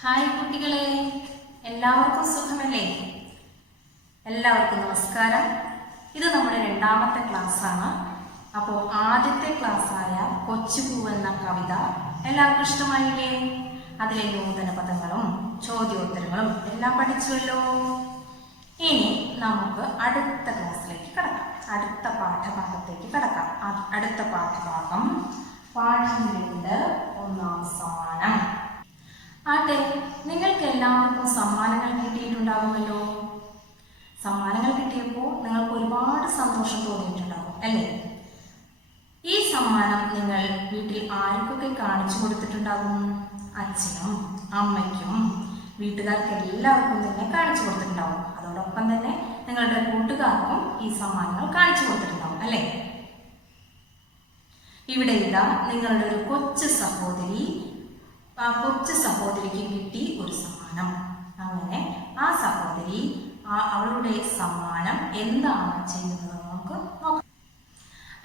Hi കുട്ടികളെ എല്ലാവർക്കും സുഖമല്ലേ? എല്ലാവർക്കും നമസ്കാരം. ഇത് നമ്മുടെ രണ്ടാമത്തെ ക്ലാസ് ആണ് അപ്പോൾ ആദ്യത്തെ ക്ലാസ്സായ കൊച്ചുപൂ എന്ന കവിത എല്ലാവർക്കും ഇഷ്ടമായില്ലേ? അതിലെ നൂതന പദങ്ങളും ചോദ്യോത്തരങ്ങളും എല്ലാം പഠിച്ചുവല്ലോ. ഇനി നമുക്ക് അടുത്ത ക്ലാസ്സിലേക്ക് കടക്കാം. അടുത്ത പാഠഭാഗത്തേക്ക് കടക്കാം. അടുത്ത പാഠഭാഗം പാഠം രണ്ട് ഒന്നാം സമ്മാനം ആട്ടെ നിങ്ങൾക്ക് എല്ലാവർക്കും സമ്മാനങ്ങൾ കിട്ടിയിട്ടുണ്ടാകുമല്ലോ. സമ്മാനങ്ങൾ കിട്ടിയപ്പോൾ നിങ്ങൾക്ക് ഒരുപാട് സന്തോഷം തോന്നിയിട്ടുണ്ടാകും അല്ലേ? ഈ സമ്മാനം നിങ്ങൾ വീട്ടിൽ ആർക്കൊക്കെ കാണിച്ചു കൊടുത്തിട്ടുണ്ടാകും? അച്ഛനും അമ്മയ്ക്കും വീട്ടുകാർക്ക് എല്ലാവർക്കും തന്നെ കാണിച്ചു കൊടുത്തിട്ടുണ്ടാകും. അതോടൊപ്പം തന്നെ നിങ്ങളുടെ കൂട്ടുകാർക്കും ഈ സമ്മാനങ്ങൾ കാണിച്ചു കൊടുത്തിട്ടുണ്ടാകും അല്ലേ? ഇവിടെ ഇതാ നിങ്ങളുടെ ഒരു കൊച്ചു സഹോദരി കൊച്ചു സഹോദരിക്ക് കിട്ടി ഒരു സമ്മാനം. അങ്ങനെ ആ സഹോദരി അവളുടെ സമ്മാനം എന്താണ് ചെയ്യുന്നത് നമുക്ക് നോക്കാം.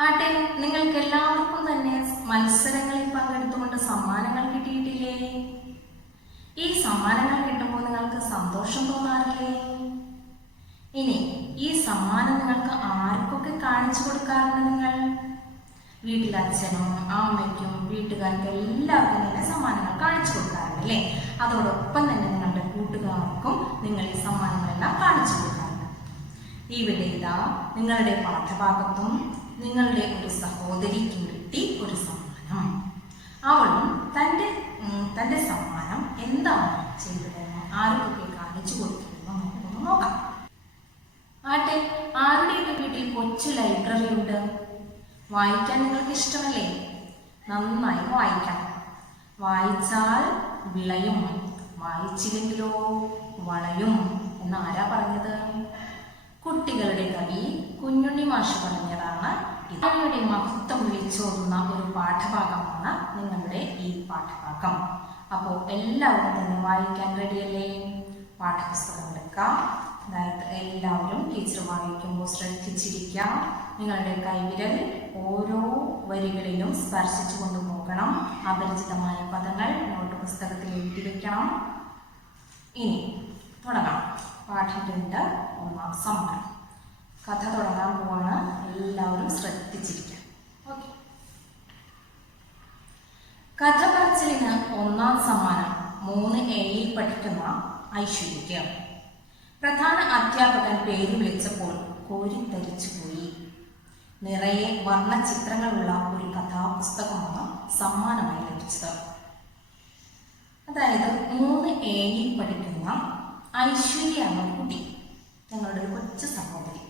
ആട്ടെ നിങ്ങൾക്ക് എല്ലാവർക്കും തന്നെ മത്സരങ്ങളിൽ പങ്കെടുത്തുകൊണ്ട് സമ്മാനങ്ങൾ കിട്ടിയിട്ടില്ലേ? ഈ സമ്മാനങ്ങൾ കിട്ടുമ്പോൾ നിങ്ങൾക്ക് സന്തോഷം തോന്നാറില്ലേ? ഇനി ഈ സമ്മാനം നിങ്ങൾക്ക് ആർക്കൊക്കെ കാണിച്ചു കൊടുക്കാറുണ്ട് നിങ്ങൾ? വീട്ടിൽ അച്ഛനും അമ്മയ്ക്കും വീട്ടുകാർക്കും എല്ലാവർക്കും തന്നെ സമ്മാനങ്ങൾ കാണിച്ചു കൊടുക്കാറുണ്ട് അല്ലേ? അതോടൊപ്പം തന്നെ നിങ്ങളുടെ കൂട്ടുകാർക്കും നിങ്ങൾ ഈ സമ്മാനങ്ങളെല്ലാം കാണിച്ചു കൊടുക്കാറുണ്ട്. ഇവിടെ ഇതാ നിങ്ങളുടെ പാഠഭാഗത്തും നിങ്ങളുടെ ഒരു സഹോദരിക്ക് കിട്ടി ഒരു സമ്മാനം. അവളും തന്റെ തന്റെ സമ്മാനം എന്താണ് ചെയ്തതെന്ന് ആർക്കൊക്കെ കാണിച്ചു കൊടുത്തിരുന്നു നമുക്കൊന്ന് നോക്കാം ആട്ടെ ആരുടെയൊക്കെ വീട്ടിൽ കൊച്ചു ലൈബ്രറി ഉണ്ട് വായിക്കാൻ നിങ്ങൾക്ക് ഇഷ്ടമല്ലേ? നന്നായി വായിക്കാം. വായിച്ചാൽ വിളയും വായിച്ചില്ലെങ്കിലോ വളയും എന്ന് ആരാ പറഞ്ഞത്? കുട്ടികളുടെ കവി കുഞ്ഞുണ്ണി മാഷ് പറഞ്ഞതാണ് ഇതയുടെ മഹത്വം വിളിച്ചോതുന്ന ഒരു പാഠഭാഗമാണ് നിങ്ങളുടെ ഈ പാഠഭാഗം. അപ്പോൾ എല്ലാവരും തന്നെ വായിക്കാൻ റെഡിയല്ലേ പാഠപുസ്തകം എടുക്കാം. അതായത് എല്ലാവരും ടീച്ചർ വായിക്കുമ്പോൾ ശ്രദ്ധിച്ചിരിക്കാം. നിങ്ങളുടെ കൈവിരൽ ഓരോ വരികളിലും സ്പർശിച്ചു കൊണ്ടുപോകണം അപരിചിതമായ പദങ്ങൾ നോട്ട് പുസ്തകത്തിൽ എഴുതി വയ്ക്കണം ഇനി തുടങ്ങാം. പാഠം ഒന്നാം സമ്മാനം. കഥ തുടങ്ങാൻ പോവാണ്. എല്ലാവരും ശ്രദ്ധിച്ചിരിക്കാം. ഓക്കെ. കഥ പറച്ചിലിന് ഒന്നാം സമ്മാനം മൂന്ന് എയിൽ പഠിക്കുന്ന ഐശ്വര്യയ്ക്ക് പ്രധാന അധ്യാപകൻ പേര് വിളിച്ചപ്പോൾ കോരിത്തരിച്ചു പോയി. നിറയെ വർണചിത്രങ്ങളുള്ള ഒരു കഥാപുസ്തകമാണ് സമ്മാനമായി ലഭിച്ചത്. അതായത് മൂന്ന് ഏഴിൽ പഠിക്കുന്ന ഐശ്വര്യ എന്ന കുട്ടി ഞങ്ങളുടെ ഒരു കൊച്ചു സഹോദരി.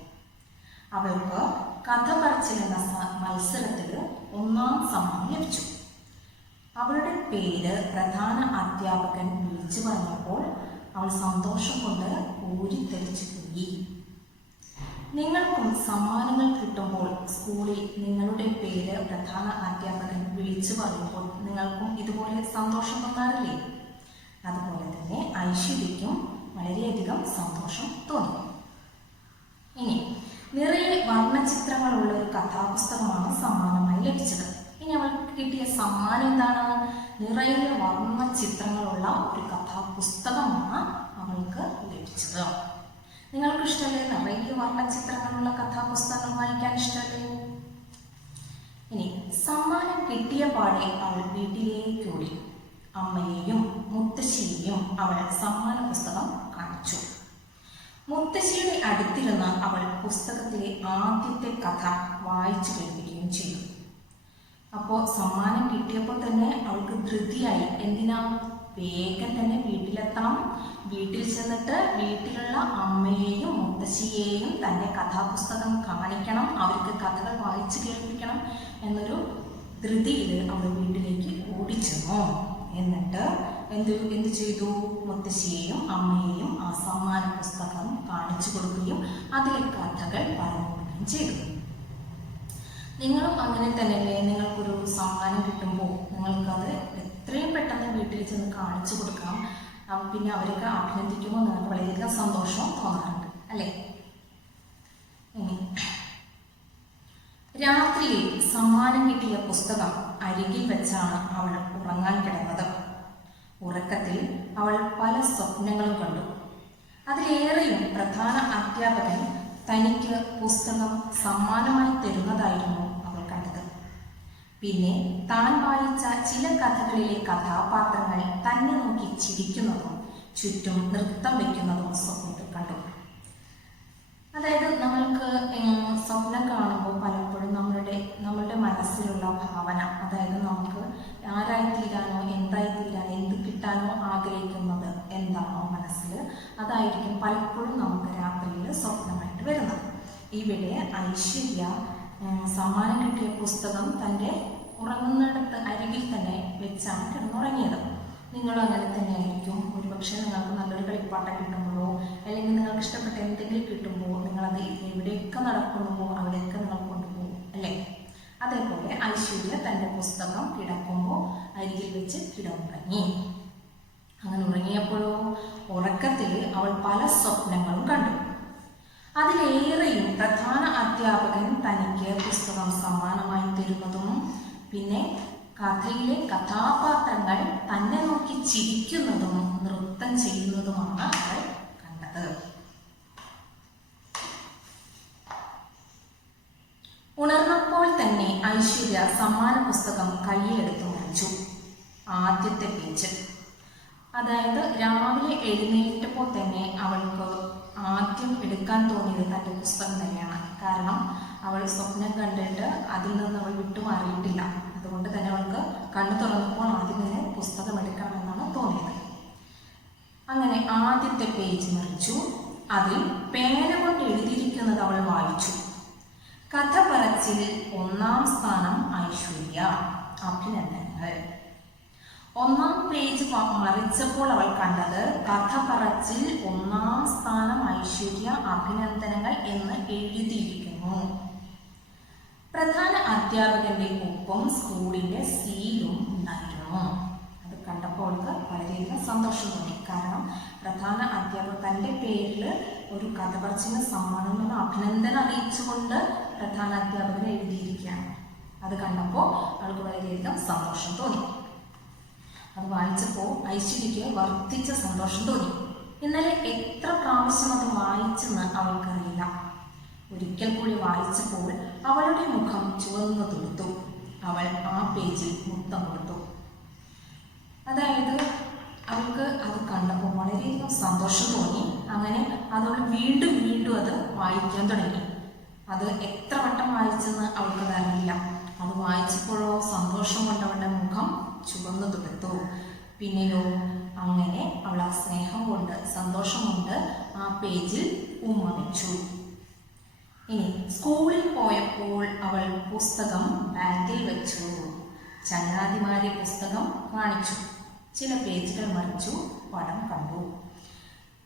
അവൾക്ക് കഥ പറച്ചിലെന്ന മത്സരത്തിൽ ഒന്നാം സമ്മാനം ലഭിച്ചു. അവളുടെ പേര് പ്രധാന അധ്യാപകൻ വിളിച്ചു പറഞ്ഞപ്പോൾ അവൾ സന്തോഷം കൊണ്ട് ഊരിത്തെറിച്ചു പോയി നിങ്ങൾക്കും സമ്മാനങ്ങൾ കിട്ടുമ്പോൾ സ്കൂളിൽ നിങ്ങളുടെ പേര് പ്രധാന അധ്യാപകൻ വിളിച്ചു പറയുമ്പോൾ നിങ്ങൾക്കും ഇതുപോലെ സന്തോഷം തോന്നാറില്ലേ അതുപോലെ തന്നെ ഐശ്വര്യയ്ക്കും വളരെയധികം സന്തോഷം തോന്നി. ഇനി നിറയെ വർണചിത്രങ്ങളുള്ള ഒരു കഥാപുസ്തകമാണ് സമ്മാനമായി ലഭിച്ചത്. ഇനി അവൾക്ക് കിട്ടിയ സമ്മാനം എന്താണ്? നിറയെ വർണചിത്രങ്ങളുള്ള ഒരു കഥാപുസ്തകമാണ് അവൾക്ക് ലഭിച്ചത്. നിങ്ങൾക്ക് ഇഷ്ടമല്ലേ? നിറയെ വർണചിത്രങ്ങളുള്ള കഥാപുസ്തകങ്ങൾ വായിക്കാൻ ഇഷ്ടമല്ലേ? ഇനി സമ്മാനം കിട്ടിയ പാടെ അവൾ വീട്ടിലേക്ക് ഓടി. അമ്മയെയും മുത്തശ്ശിയെയും അവൾ സമ്മാന പുസ്തകം കാണിച്ചു. മുത്തശ്ശിയുടെ അടുത്തിരുന്ന് അവൾ പുസ്തകത്തിലെ ആദ്യത്തെ കഥ വായിച്ചു കേൾപ്പിക്കുകയും ചെയ്തു. അപ്പോൾ സമ്മാനം കിട്ടിയപ്പോൾ തന്നെ അവൾക്ക് ധൃതിയായി എന്തിനാ വേഗം തന്നെ വീട്ടിലെത്തണം. വീട്ടിൽ ചെന്നിട്ട് വീട്ടിലുള്ള അമ്മയെയും മുത്തശ്ശിയെയും തന്റെ കഥാപുസ്തകം കാണിക്കണം. അവർക്ക് കഥകൾ വായിച്ചു കേൾപ്പിക്കണം എന്നൊരു ധൃതിയിൽ അവൾ വീട്ടിലേക്ക് ഓടിച്ചെന്നു. എന്നിട്ട് എന്ത് എന്ത് ചെയ്തു? മുത്തശ്ശിയെയും അമ്മയെയും ആ സമ്മാന പുസ്തകം കാണിച്ചു കൊടുക്കുകയും അതിലെ കഥകൾ പറഞ്ഞു കൊടുക്കുകയും ചെയ്തു. നിങ്ങളും അങ്ങനെ തന്നെയല്ലേ? നിങ്ങൾക്കൊരു സമ്മാനം കിട്ടുമ്പോൾ നിങ്ങൾക്കത് വീട്ടിൽ ചെന്ന് കാണിച്ചു കൊടുക്കണം. പിന്നെ അവരൊക്കെ അഭിനന്ദിക്കുമ്പോൾ നിങ്ങൾക്ക് വളരെയധികം സന്തോഷം തോന്നാറുണ്ട് അല്ലേ? രാത്രിയിൽ സമ്മാനം കിട്ടിയ പുസ്തകം അരികിൽ വെച്ചാണ് അവൾ ഉറങ്ങാൻ കിടന്നത്. ഉറക്കത്തിൽ അവൾ പല സ്വപ്നങ്ങളും കണ്ടു. അതിലേറെയും പ്രധാന അധ്യാപകൻ തനിക്ക് പുസ്തകം സമ്മാനമായി തരുന്നതായിരുന്നു പിന്നെ താൻ വായിച്ച ചില കഥകളിലെ കഥാപാത്രങ്ങൾ തന്നെ നോക്കി ചിരിക്കുന്നതും ചുറ്റും നൃത്തം വയ്ക്കുന്നതും സ്വപ്നത്തിൽ കണ്ടു. അതായത് നമ്മൾക്ക് സ്വപ്നം കാണുമ്പോൾ പലപ്പോഴും നമ്മളുടെ നമ്മളുടെ മനസ്സിലുള്ള ഭാവന അതായത് നമുക്ക് ആരായിത്തീരാനോ എന്തായിത്തീരാനോ എന്ത് കിട്ടാനോ ആഗ്രഹിക്കുന്നത് എന്താണോ മനസ്സിൽ അതായിരിക്കും പലപ്പോഴും നമുക്ക് രാത്രിയിൽ സ്വപ്നമായിട്ട് വരുന്നത്. ഇവിടെ ഐശ്വര്യ സമ്മാനം കിട്ടിയ പുസ്തകം തന്റെ ഉറങ്ങുന്നിടത്ത് അരികിൽ തന്നെ വെച്ചാണ് കിടന്നുറങ്ങിയത്. നിങ്ങളും അങ്ങനെ തന്നെ ആയിരിക്കും ഒരുപക്ഷെ നിങ്ങൾക്ക് നല്ലൊരു കളിപ്പാട്ടം കിട്ടുമ്പോഴോ അല്ലെങ്കിൽ നിങ്ങൾക്ക് ഇഷ്ടപ്പെട്ട എന്തെങ്കിലും കിട്ടുമ്പോൾ നിങ്ങളത് എവിടെയൊക്കെ നടക്കുന്നുവോ അവിടെയൊക്കെ നിങ്ങൾ കൊണ്ടുപോകും അല്ലേ? അതേപോലെ ഐശ്വര്യ തന്റെ പുസ്തകം കിടക്കുമ്പോൾ അരികിൽ വെച്ച് കിടന്നുറങ്ങി. അങ്ങനെ ഉറങ്ങിയപ്പോഴോ ഉറക്കത്തിൽ അവൾ പല സ്വപ്നങ്ങളും കണ്ടു. അതിലേറെയും പ്രധാന അധ്യാപകൻ തനിക്ക് പുസ്തകം സമ്മാനമായി തരുന്നതും പിന്നെ കഥയിലെ കഥാപാത്രങ്ങൾ തന്നെ നോക്കി ചിരിക്കുന്നതും നൃത്തം ചെയ്യുന്നതുമാണ് അവൾ കണ്ടത്. ഉണർന്നപ്പോൾ തന്നെ ഐശ്വര്യ സമ്മാന പുസ്തകം കയ്യിലെടുത്തു വായിച്ചു ആദ്യത്തെ പേജ്. അതായത് രാവിലെ എഴുന്നേറ്റപ്പോൾ തന്നെ അവൾക്ക് ആദ്യം എടുക്കാൻ തോന്നിയത് തന്റെ പുസ്തകം തന്നെയാണ്. കാരണം അവൾ സ്വപ്നം കണ്ടിട്ട് അതിൽ നിന്ന് അവൾ വിട്ടുമാറിയിട്ടില്ല അതുകൊണ്ട് തന്നെ അവൾക്ക് കണ്ണു തുറന്നപ്പോൾ ആദ്യം തന്നെ പുസ്തകം എടുക്കണമെന്നാണ് തോന്നിയത്. അങ്ങനെ ആദ്യത്തെ പേജ് മറിച്ചു. അതിൽ പേന കൊണ്ട് എഴുതിയിരിക്കുന്നത് അവൾ വായിച്ചു. കഥ പറച്ചിൽ ഒന്നാം സ്ഥാനം ഐശ്വര്യ. അഭിനന്ദനങ്ങൾ. ഒന്നാം പേജ് മറിച്ചപ്പോൾ അവൾ കണ്ടത് കഥ പറച്ചിൽ ഒന്നാം സ്ഥാനം ഐശ്വര്യ അഭിനന്ദനങ്ങൾ എന്ന് എഴുതിയിരിക്കുന്നു. പ്രധാന അധ്യാപകന്റെ ഒപ്പം സ്കൂളിന്റെ സീലും ഉണ്ടായിരുന്നു. അത് കണ്ടപ്പോൾ അവൾക്ക് വളരെയധികം സന്തോഷം തോന്നി. കാരണം പ്രധാന അധ്യാപകൻ തന്റെ പേരിൽ ഒരു കഥ പറച്ചിന് സമ്മാനം അഭിനന്ദനം അറിയിച്ചുകൊണ്ട് പ്രധാന അധ്യാപകൻ എഴുതിയിരിക്കുകയാണ്. അത് കണ്ടപ്പോൾ അവൾക്ക് വളരെയധികം സന്തോഷം തോന്നി. അത് വായിച്ചപ്പോൾ ഐശ്വര്യയ്ക്ക് വർദ്ധിച്ച സന്തോഷം തോന്നി. ഇന്നലെ എത്ര പ്രാവശ്യം അത് വായിച്ചെന്ന് അവൾക്കറിയില്ല. ഒരിക്കൽ കൂടി വായിച്ചപ്പോൾ അവളുടെ മുഖം ചുവന്നു തുടുത്തു അവൾ ആ പേജിൽ മുത്തം കൊടുത്തു. അതായത് അവൾക്ക് അത് കണ്ടപ്പോൾ വളരെയധികം സന്തോഷം തോന്നി. അങ്ങനെ അതവൾ വീണ്ടും വീണ്ടും അത് വായിക്കാൻ തുടങ്ങി. അത് എത്ര വട്ടം വായിച്ചെന്ന് അവൾക്കത് അറിയില്ല അത് വായിച്ചപ്പോഴോ സന്തോഷം കൊണ്ടവളുടെ മുഖം ചുവന്നു തുടുത്തു പിന്നെയോ അങ്ങനെ അവൾ ആ സ്നേഹം കൊണ്ട് സന്തോഷം കൊണ്ട് ആ പേജിൽ ഉമ്മ വെച്ചു ഇനി സ്കൂളിൽ പോയപ്പോൾ അവൾ പുസ്തകം ബാഗിൽ വെച്ചു. ചങ്ങാതിമാരെ പുസ്തകം കാണിച്ചു. ചില പേജുകൾ മറിച്ചു പടം കണ്ടു.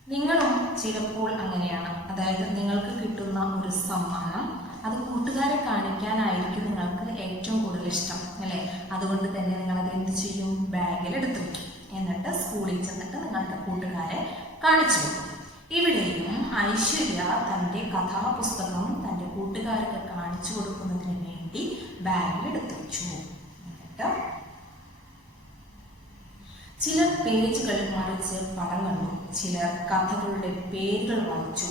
നിങ്ങളും ചിലപ്പോൾ അങ്ങനെയാണ്. അതായത് നിങ്ങൾക്ക് കിട്ടുന്ന ഒരു സമ്മാനം അത് കൂട്ടുകാരെ കാണിക്കാനായിരിക്കും നിങ്ങൾക്ക് ഏറ്റവും കൂടുതൽ ഇഷ്ടം അല്ലേ? അതുകൊണ്ട് തന്നെ നിങ്ങൾ അത് എന്ത് ചെയ്യും? ബാഗിൽ എടുത്തു വയ്ക്കും എന്നിട്ട് സ്കൂളിൽ ചെന്നിട്ട് നിങ്ങളുടെ കൂട്ടുകാരെ കാണിച്ചു കൊടുക്കും. ഇവിടെയും ഐശ്വര്യ തന്റെ കഥാപുസ്തകം തന്റെ കൂട്ടുകാർക്ക് കാണിച്ചു കൊടുക്കുന്നതിന് വേണ്ടി ബാഗിൽ എടുത്തു വെച്ചു. എന്നിട്ട് പേജുകൾ മറിച്ച് പടം കണ്ടു. ചിലർ കഥകളുടെ പേരുകൾ വായിച്ചു.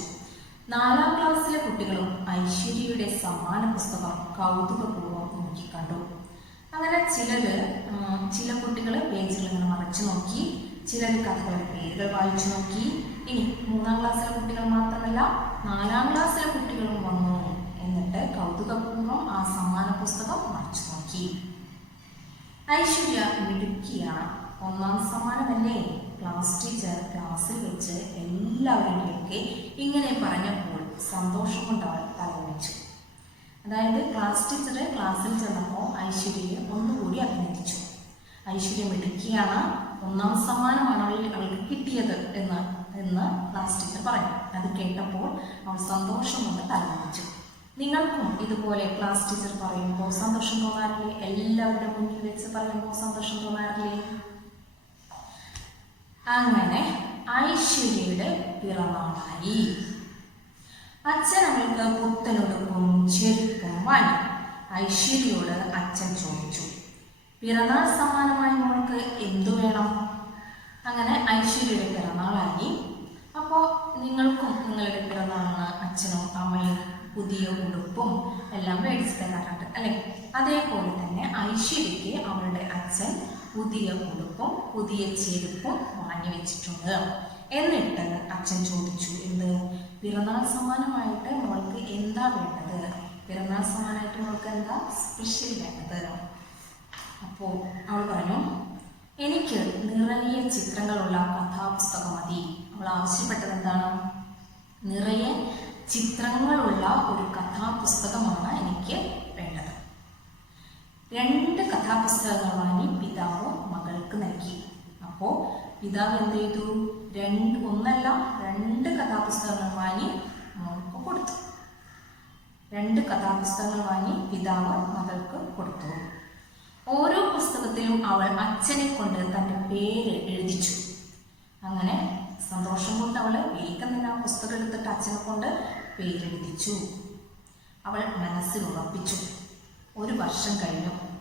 നാലാം ക്ലാസ്സിലെ കുട്ടികളും ഐശ്വര്യയുടെ സമാന പുസ്തകം കൗതുകപൂർവം നോക്കിക്കണ്ടു അങ്ങനെ ചിലര് ചില കുട്ടികൾ പേജുകൾ ഇങ്ങനെ മറച്ചു നോക്കി ചിലർ കഥകളുടെ പേരുകൾ വായിച്ചു നോക്കി. ഇനി മൂന്നാം ക്ലാസ്സിലെ കുട്ടികൾ മാത്രമല്ല നാലാം ക്ലാസ്സിലെ കുട്ടികളും വന്നു എന്നിട്ട് കൗതുകപൂർവം ആ സമ്മാന പുസ്തകം മറച്ചു നോക്കി. ഐശ്വര്യ മിടുക്കിയാണ്. ഒന്നാം സമ്മാനമല്ലേ ക്ലാസ് ടീച്ചർ ക്ലാസ്സിൽ വെച്ച് എല്ലാവരും കേൾക്കെ. ഇങ്ങനെ പറഞ്ഞപ്പോൾ സന്തോഷം കൊണ്ട് അവൾ തലവിളിച്ചു അതായത് ക്ലാസ് ടീച്ചർ ക്ലാസ്സിൽ ചെന്നപ്പോൾ ഐശ്വര്യയെ ഒന്നുകൂടി അഭിനന്ദിച്ചു. ഐശ്വര്യ മിടുക്കിയാണ് ഒന്നാം സമ്മാനമാണ് അവൾ അവൾക്ക് കിട്ടിയത് എന്ന് എന്ന് ക്ലാസ് ടീച്ചർ പറഞ്ഞു. അത് കേട്ടപ്പോൾ അവൾ സന്തോഷം കൊണ്ട് തലവിളിച്ചു നിങ്ങൾക്കും ഇതുപോലെ ക്ലാസ് ടീച്ചർ പറയുമ്പോൾ സന്തോഷം തോന്നാറില്ലേ? എല്ലാവരുടെ മുന്നിൽ വെച്ച് പറയുമ്പോൾ സന്തോഷം തോന്നാറില്ലേ? അങ്ങനെ ഐശ്വര്യയുടെ പിറന്നാളായി. അച്ഛൻ അവൾക്ക് പുത്തനുടുപ്പും ചെരുപ്പും വാങ്ങി ഐശ്വര്യയോട് അച്ഛൻ ചോദിച്ചു പിറന്നാൾ സമ്മാനമായി മോൾക്ക് എന്തു വേണം? അങ്ങനെ ഐശ്വര്യയുടെ പിറന്നാളായി. അപ്പോൾ നിങ്ങൾക്കും നിങ്ങളുടെ പിറന്നാളിന് അച്ഛനും അമ്മയും പുതിയ ഉടുപ്പും എല്ലാം മേടിച്ച് തരാറുണ്ട് അല്ലെ? അതേപോലെ തന്നെ ഐശ്വര്യയ്ക്ക് അവളുടെ അച്ഛൻ പുതിയ ഉടുപ്പും പുതിയ ചെരുപ്പും വാങ്ങി വെച്ചിട്ടുണ്ട്. എന്നിട്ട് അച്ഛൻ ചോദിച്ചു എന്ത്? പിറന്നാൾ സമ്മാനമായിട്ട് മോൾക്ക് എന്താ വേണ്ടത്? പിറന്നാൾ സമ്മാനമായിട്ട് മോൾക്ക് എന്താ സ്പെഷ്യൽ വേണ്ടത്? അപ്പോൾ അവൾ പറഞ്ഞു എനിക്ക് നിറയെ ചിത്രങ്ങളുള്ള കഥാപുസ്തകം മതി. അവൾ ആവശ്യപ്പെട്ടത് എന്താണ്? നിറയെ ചിത്രങ്ങളുള്ള ഒരു കഥാപുസ്തകമാണ് എനിക്ക് വേണ്ടത്. രണ്ട് കഥാപുസ്തകങ്ങൾ വാങ്ങി പിതാവ് മകൾക്ക് നൽകി. അപ്പോൾ പിതാവ് എന്ത് ചെയ്തു? രണ്ട് ഒന്നല്ല രണ്ട് കഥാപുസ്തകങ്ങൾ വാങ്ങി മോൾക്ക് കൊടുത്തു. രണ്ട് കഥാപുസ്തകങ്ങൾ വാങ്ങി പിതാവ് മകൾക്ക് കൊടുത്തു. ഓരോ പുസ്തകത്തിലും അവൾ അച്ഛനെ കൊണ്ട് തന്റെ പേര് എഴുതിച്ചു. അങ്ങനെ സന്തോഷം കൊണ്ട് അവൾ വേഗം തന്നെ ആ പുസ്തകം എടുത്തിട്ട് അച്ഛനെ കൊണ്ട് പേരെഴുതിച്ചു. അവൾ മനസ്സിൽ ഉറപ്പിച്ചു. ഒരു വർഷം കഴിഞ്ഞു.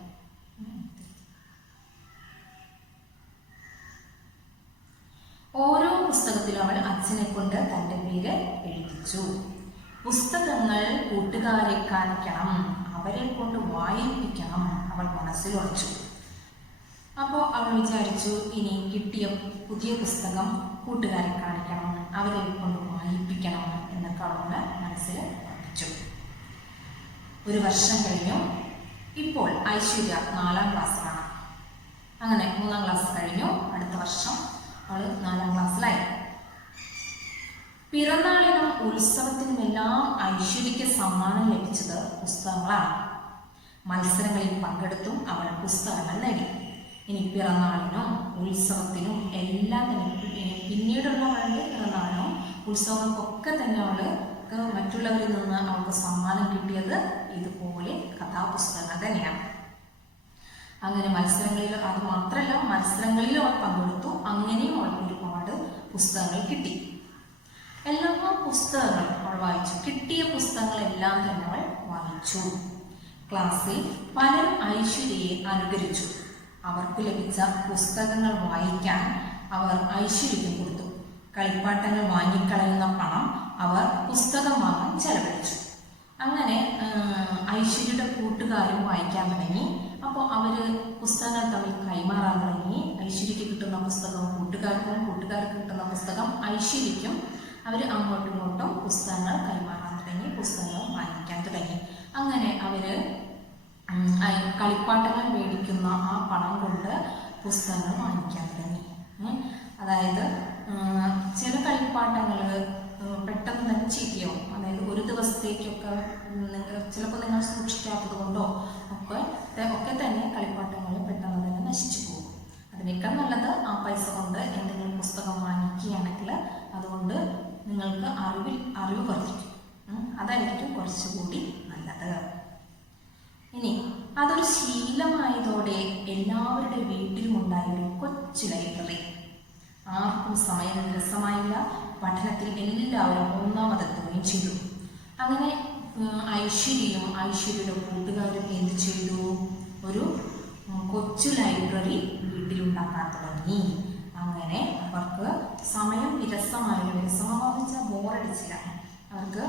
ഓരോ പുസ്തകത്തിലും അവൾ അച്ഛനെ കൊണ്ട് തന്റെ പേര് എഴുതിച്ചു. പുസ്തകങ്ങൾ കൂട്ടുകാരെ കാണിക്കണം അവരെ കൊണ്ട് വായിപ്പിക്കണം അവൾ മനസ്സിൽ ഉറച്ചു. അപ്പോൾ അവൾ വിചാരിച്ചു ഇനി കിട്ടിയ പുതിയ പുസ്തകം കൂട്ടുകാരെ കാണിക്കണം അവരെ കൊണ്ട് വായിപ്പിക്കണം എന്നൊക്കെ അവളുടെ മനസ്സിൽ ഉറപ്പിച്ചു. ഒരു വർഷം കഴിഞ്ഞു. ഇപ്പോൾ ഐശ്വര്യ നാലാം ക്ലാസ്സിലാണ്. അങ്ങനെ മൂന്നാം ക്ലാസ് കഴിഞ്ഞു. അടുത്ത വർഷം അവൾ നാലാം ക്ലാസ്സിലായി. പിറന്നാളിനും ഉത്സവത്തിനുമെല്ലാം ഐശ്വര്യയ്ക്ക് സമ്മാനം ലഭിച്ചത് പുസ്തകങ്ങളാണ്. മത്സരങ്ങളിൽ പങ്കെടുത്തും അവൾ പുസ്തകങ്ങൾ നേടി. ഇനി പിറന്നാളിനും ഉത്സവത്തിനും എല്ലാം തന്നെ പിന്നീടുള്ള അവളുടെ പിറന്നാളിനും ഉത്സവങ്ങൾക്കൊക്കെ തന്നെ അവൾക്ക് മറ്റുള്ളവരിൽ നിന്ന് അവൾക്ക് സമ്മാനം കിട്ടിയത് ഇതുപോലെ കഥാപുസ്തകങ്ങൾ തന്നെയാണ്. അങ്ങനെ മത്സരങ്ങളിൽ അത് മാത്രമല്ല മത്സരങ്ങളിലും അവൾ പങ്കെടുത്തു. അങ്ങനെയും അവൾക്ക് ഒരുപാട് പുസ്തകങ്ങൾ കിട്ടി. എല്ലാ പുസ്തകങ്ങളും അവൾ വായിച്ചു. കിട്ടിയ പുസ്തകങ്ങളെല്ലാം തന്നെ അവൾ വായിച്ചു. ക്ലാസ്സിൽ പലരും ഐശ്വര്യയെ അനുകരിച്ചു. അവർക്ക് ലഭിച്ച പുസ്തകങ്ങൾ വായിക്കാൻ അവർ ഐശ്വര്യയ്ക്ക് കൊടുത്തു. കളിപ്പാട്ടങ്ങൾ വാങ്ങിക്കളയുന്ന പണം അവർ പുസ്തകം വാങ്ങാൻ ചെലവഴിച്ചു. അങ്ങനെ ഐശ്വര്യയുടെ കൂട്ടുകാരും വായിക്കാൻ തുടങ്ങി. അപ്പോൾ അവർ പുസ്തകങ്ങൾ തമ്മിൽ കൈമാറാൻ തുടങ്ങി. ഐശ്വര്യക്ക് കിട്ടുന്ന പുസ്തകം കൂട്ടുകാർക്കും കൂട്ടുകാർക്ക് കിട്ടുന്ന പുസ്തകം ഐശ്വര്യക്കും അവർ അങ്ങോട്ടും ഇങ്ങോട്ടും പുസ്തകങ്ങൾ കൈമാറാൻ തുടങ്ങി പുസ്തകങ്ങൾ വായിക്കാൻ തുടങ്ങി. അങ്ങനെ അവർ കളിപ്പാട്ടങ്ങൾ മേടിക്കുന്ന ആ പണം കൊണ്ട് പുസ്തകങ്ങൾ വാങ്ങിക്കാൻ തുടങ്ങി. അതായത് ചില കളിപ്പാട്ടങ്ങൾ പെട്ടെന്ന് തന്നെ ചീത്തയാവും അതായത് ഒരു ദിവസത്തേക്കൊക്കെ ചിലപ്പോൾ നിങ്ങൾ സൂക്ഷിക്കാത്തത് കൊണ്ടോ ഒക്കെ ഒക്കെ തന്നെ കളിപ്പാട്ടങ്ങൾ പെട്ടെന്ന് തന്നെ നശിച്ചു പോകും. അതിനേക്കാൾ നല്ലത് ആ പൈസ കൊണ്ട് എന്തെങ്കിലും പുസ്തകം വാങ്ങിക്കുകയാണെങ്കിൽ അതുകൊണ്ട് നിങ്ങൾക്ക് അറിവിൽ അറിവ് വർദ്ധിക്കും. അതായിരിക്കും കുറച്ചുകൂടി നല്ലത്. ഇനി അതൊരു ശീലമായതോടെ എല്ലാവരുടെ വീട്ടിലും ഉണ്ടായൊരു കൊച്ചു ലൈബ്രറി. ആർക്കും സമയം രസമായില്ല പഠനത്തിൽ എല്ലാവരും ഒന്നാമതെത്തുകയും ചെയ്തു. അങ്ങനെ ഐശ്വര്യയും ഐശ്വര്യയുടെ കൂട്ടുകാരും എന്ത് ചെയ്തു? ഒരു കൊച്ചു ലൈബ്രറി വീട്ടിലുണ്ടാക്കാൻ തുടങ്ങി. അങ്ങനെ അവർക്ക് സമയം വിരസമായി വിരസമാകാന്ന് വെച്ചാൽ ബോറടിച്ചില്ല. അവർക്ക്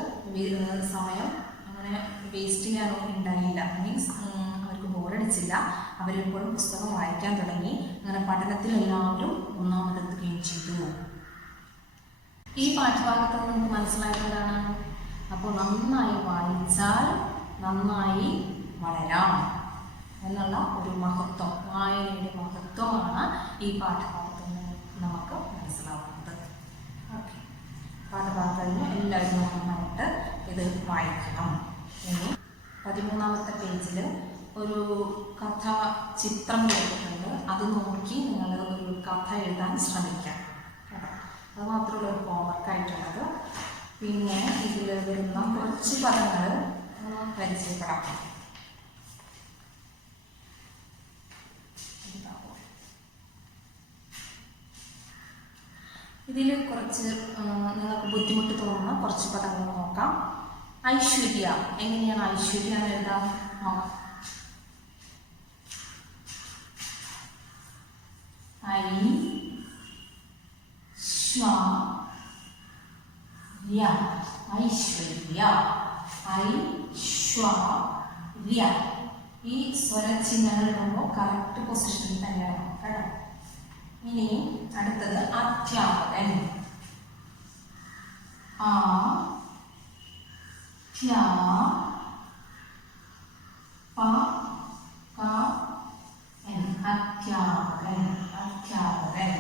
സമയം അങ്ങനെ വേസ്റ്റ് ചെയ്യാനൊന്നും ഉണ്ടായില്ല. മീൻസ് അവർക്ക് ബോറടിച്ചില്ല. അവരെപ്പോഴും പുസ്തകം വായിക്കാൻ തുടങ്ങി. അങ്ങനെ പഠനത്തിൽ എല്ലാവരും ഒന്നാമതെത്തുകയും ചെയ്തു. ഈ പാഠഭാഗത്ത് നമുക്ക് മനസ്സിലായതാണ് അപ്പോൾ നന്നായി വായിച്ചാൽ നന്നായി വളരാം എന്നുള്ള ഒരു മഹത്വം വായനയുടെ മഹത്വമാണ് ഈ പാഠഭാഗത്ത് നിന്ന് നമുക്ക് മനസ്സിലാവുന്നത്. ഓക്കെ. പാഠഭാഗം നിന്ന് എല്ലാവരും നന്നായിട്ട് ഇത് വായിക്കണം. ഇനി പതിമൂന്നാമത്തെ പേജിൽ ഒരു കഥ ചിത്രം കൊടുത്തിട്ടുണ്ട് അത് നോക്കി നിങ്ങൾ ഒരു കഥ എഴുതാൻ ശ്രമിക്കാം. അത്. മാത്രമുള്ള ഒരു ഹോംവർക്ക് ആയിട്ടുള്ളത്. പിന്നെ ഇതിൽ വരുന്ന കുറച്ച് പദങ്ങൾ പരിചയപ്പെടാം. ഇതിൽ കുറച്ച് നിങ്ങൾക്ക് ബുദ്ധിമുട്ട് തോന്നുന്ന കുറച്ച് പദങ്ങൾ നോക്കാം. ഐശ്വര്യ. എങ്ങനെയാണ് ഐശ്വര്യ എന്ന് എഴുതാം? നോക്കാം. ഐ ഐശ്വര്യ ഐശ്വര്യ ഈ സ്വരചിഹ്നങ്ങൾ ഇടുമ്പോൾ കറക്റ്റ് പൊസിഷനിൽ തന്നെയാണ് കേട്ടോ. ഇനി അടുത്തത് അധ്യാപകൻ. ആ ധ്യാ പ ക എൻ അധ്യാപകൻ അധ്യാപകൻ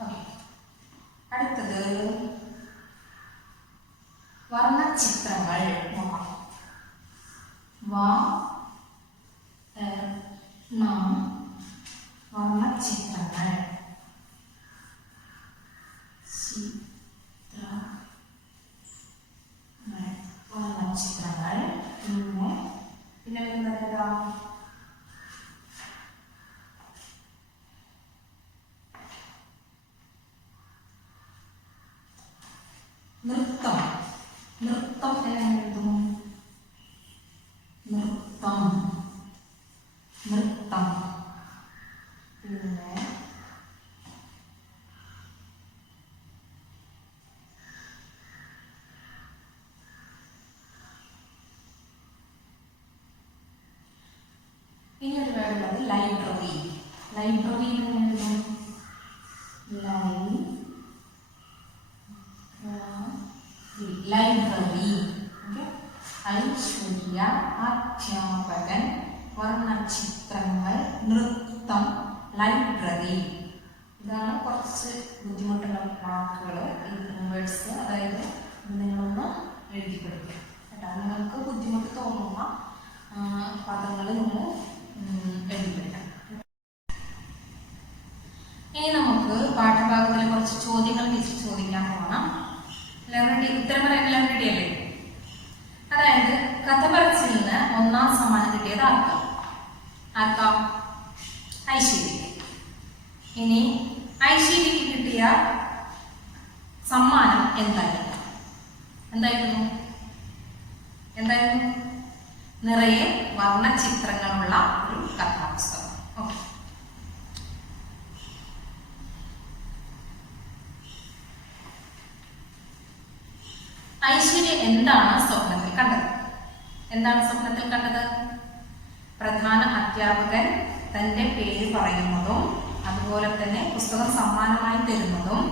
ഓക്കെ അടുത്തത് വർണചിത്രങ്ങൾ നോക്കാം വ ന വർണചിത്രങ്ങൾ ചിത്രങ്ങൾ വർണചിത്രങ്ങൾ പിന്നെ പിന്നെ വരുന്നത് ഏതാ നൃത്തം നൃത്തം എങ്ങനെ എഴുതും നൃത്തം നൃത്തം പിന്നെ ഇനി ഒരു വേർഡുള്ളത് ലൈബ്രറി ലൈബ്രറി എന്ന് എഴുതും ലൈ ലൈബ്രറി ഐശ്വര്യ അധ്യാപകൻ വർണചിത്രങ്ങൾ നൃത്തം ലൈബ്രറി ഇതാണ് കുറച്ച് ബുദ്ധിമുട്ടുള്ള വാക്കുകൾ വേർഡ്സ് അതായത് നിങ്ങളൊന്ന് എഴുതി പഠിക്കുക കേട്ടോ നിങ്ങൾക്ക് ബുദ്ധിമുട്ട് തോന്നുന്ന പദങ്ങൾ നിങ്ങൾ എഴുതി ഇനി നമുക്ക് പാഠഭാഗത്തിലെ കുറച്ച് ചോദ്യങ്ങൾ വെച്ച് ചോദിക്കാൻ പോകണം ready? ഉത്തരം പറയാൻ ലെവൻഡി അല്ലേ അതായത് കഥ പറച്ചിലിന് ഒന്നാം സമ്മാനം കിട്ടിയത് ആർക്കാം ആർക്കാം ഐശ്വര്യ. ഇനി ഐശ്വര്യക്ക് കിട്ടിയ സമ്മാനം എന്തായിരുന്നു? എന്തായിരുന്നു? എന്തായിരുന്നു? നിറയെ വർണചിത്രങ്ങളുള്ള ഒരു കഥാപുസ്തകം ഓക്കെ ഐശ്വര്യ എന്താണ് സ്വപ്നത്തിൽ കണ്ടത് എന്താണ് സ്വപ്നത്തിൽ കണ്ടത്? പ്രധാന അധ്യാപകൻ തന്റെ പേര് പറയുന്നതും അതുപോലെ തന്നെ പുസ്തകം സമ്മാനമായി തരുന്നതും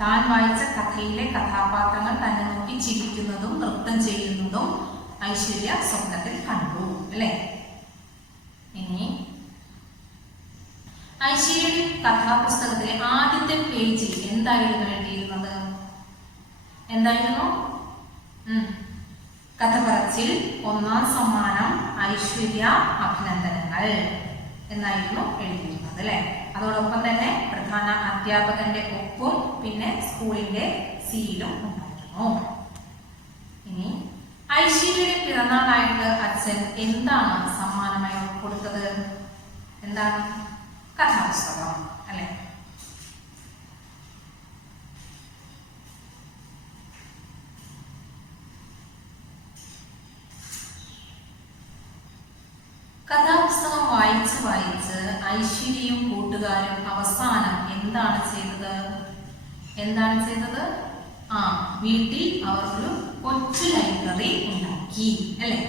താൻ വായിച്ച കഥയിലെ കഥാപാത്രങ്ങൾ തന്നെ നോക്കി ചിരിക്കുന്നതും നൃത്തം ചെയ്യുന്നതും ഐശ്വര്യ സ്വപ്നത്തിൽ കണ്ടു അല്ലേ? ഇനി ഐശ്വര്യയുടെ കഥാപുസ്തകത്തിലെ ആദ്യത്തെ പേജിൽ എന്തായിരുന്നു എഴുതിയിരുന്നത്? എന്തായിരുന്നു? ഉം. കഥ പറച്ചിൽ ഒന്നാം സമ്മാനം ഐശ്വര്യ അഭിനന്ദനങ്ങൾ എന്നായിരുന്നു എഴുതിയിരുന്നത് അല്ലെ? അതോടൊപ്പം തന്നെ പ്രധാന അധ്യാപകന്റെ ഒപ്പും പിന്നെ സ്കൂളിന്റെ സീലും ഉണ്ടായിരുന്നു. ഇനി ഐശ്വര്യയുടെ പിറന്നാളായിട്ട് അച്ഛൻ എന്താണ് സമ്മാനമായി കൊടുത്തത്? എന്താണ്? കഥാപുസ്തകം അല്ലെ കഥാപുസ്തകം വായിച്ച് വായിച്ച് ഐശ്വര്യയും കൂട്ടുകാരും അവസാനം എന്താണ് ചെയ്തത്? എന്താണ് ചെയ്തത്? ആ വീട്ടിൽ അവർ ഒരു കൊച്ചു ലൈബ്രറി ഉണ്ടാക്കി അല്ലേ?